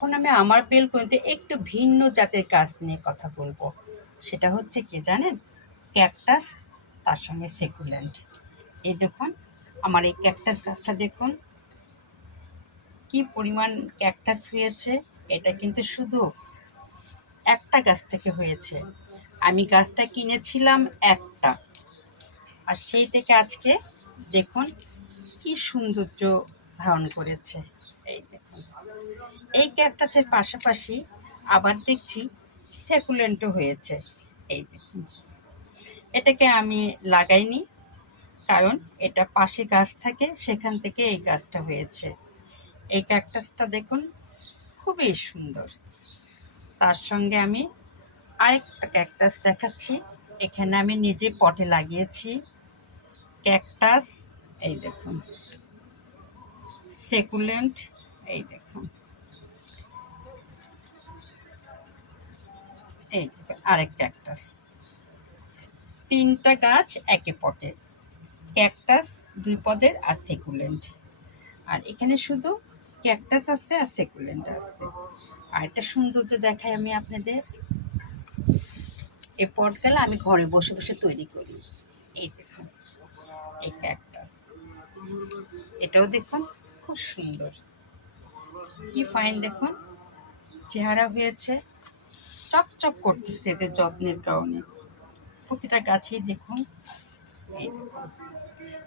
এখন আমি আমার বেলকনিতে একটু ভিন্ন জাতের গাছ নিয়ে কথা বলবো। সেটা হচ্ছে কি জানেন? ক্যাকটাস, তার সঙ্গে সেকুলেন্ট। এই দেখুন, আমার এই ক্যাকটাস গাছটা দেখুন কি পরিমাণ ক্যাকটাস হয়েছে। এটা কিন্তু শুধু একটা গাছ থেকে হয়েছে। আমি গাছটা কিনেছিলাম একটা, আর সেই থেকে আজকে দেখুন কি সৌন্দর্য ধারণ করেছে। এই দেখুন, এই ক্যাকটাসের পাশাপাশি আবার দেখছি সেকুলেন্টও হয়েছে। এই দেখুন, এটাকে আমি লাগাইনি, কারণ এটা পাশে গাছ থাকে, সেখান থেকে এই গাছটা হয়েছে। এই ক্যাকটাসটা দেখুন খুবই সুন্দর। তার সঙ্গে আমি আরেকটা ক্যাকটাস দেখাচ্ছি। এখানে আমি নিজে পটে লাগিয়েছি ক্যাকটাস। এই দেখুন, সেকুলেন্ট। এই দেখুন, এই দেখুন আরেক ক্যাকটাস। ৩টা গাছ একে পটে, ক্যাকটাস ২ পদের আর সেকুলেন্ট। আর এখানে শুধু ক্যাকটাস আছে আর সেকুলেন্ট আছে। আর একটা সৌন্দর্য দেখাই আমি আপনাদের। এই পটগুলো আমি ঘরে বসে বসে তৈরি করি। এই দেখুন, এই ক্যাকটাস, এটাও দেখুন খুব সুন্দর, কি ফাইন দেখুন চেহারা হয়েছে, চকচক করতেছে এদের যত্নের কারণে। প্রতিটা গাছেই দেখুন, এই দেখুন,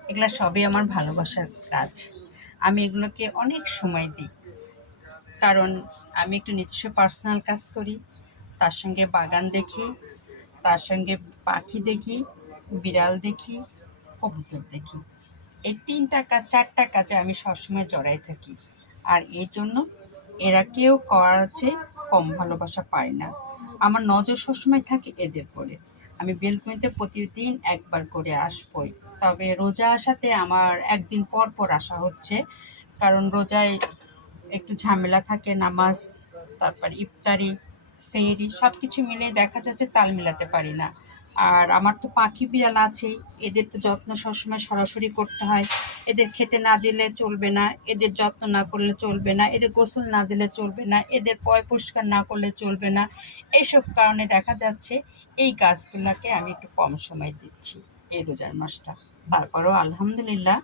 এগুলা সবই আমার ভালোবাসার কাজ। আমি এগুলোকে অনেক সময় দিই, কারণ আমি একটু নিজস্ব পার্সোনাল কাজ করি, তার সঙ্গে বাগান দেখি, তার সঙ্গে পাখি দেখি, বিড়াল দেখি, কবুতর দেখি। এই ৩টা কাজ ৪টা কাজে আমি সবসময় জড়াই থাকি। আর এই জন্য এরা কেউ করার চেয়ে কম ভালোবাসা পায় না। আমার নজর সবসময় থাকে এদের উপরে। আমি বেলকনিতে প্রতিদিন একবার করে আসবই। তবে রোজা আসাতে আমার একদিন পর পর আসা হচ্ছে, কারণ রোজায় একটু ঝামেলা থাকে, নামাজ, তারপর ইফতারি, সেহরি সব কিছু মিলে দেখা যাচ্ছে তাল মিলাতে পারি না। আর আমার তো পাখি বিড়াল আছেই, এদের তো যত্ন সবসময় সরাসরি করতে হয়। এদের খেতে না দিলে চলবে না, এদের যত্ন না করলে চলবে না, এদের গোসল না দিলে চলবে না, এদের পয় পরিষ্কার না করলে চলবে না। এইসব কারণে দেখা যাচ্ছে এই গাছগুলোকে আমি একটু কম সময় দিচ্ছি এই রোজার মাসটা। তারপরেও আলহামদুলিল্লাহ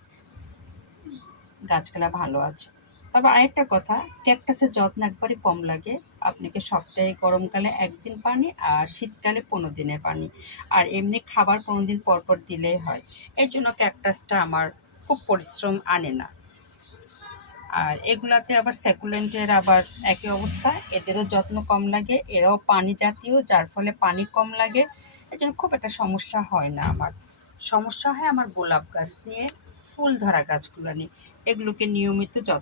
গাছগুলা ভালো আছে। তবে আরেকটা কথা, ক্যাকটাসের যত্ন একবারে কম লাগে। আপনাকে সপ্তাহে গরমকালে ১ দিন পানি আর শীতকালে ১৫ দিনে পানি। আর এমনি খাবার ১৫ দিন পর পর দিলেই হয়। এইজন্য ক্যাকটাসটা আমার খুব পরিশ্রম আনে না। আর এগুলাতে আবার সেকুলেন্টের আবার একই অবস্থা, এদেরও যত্ন কম লাগে, এরাও পানি জাতীয়, যার ফলে পানি কম লাগে। এজন্য খুব একটা সমস্যা হয় না আমার। সমস্যা হয় আমার গোলাপ গাছ নিয়ে, ফুল ধরা গাছগুলো নিয়ে। এগুলোকে নিয়মিত যত্ন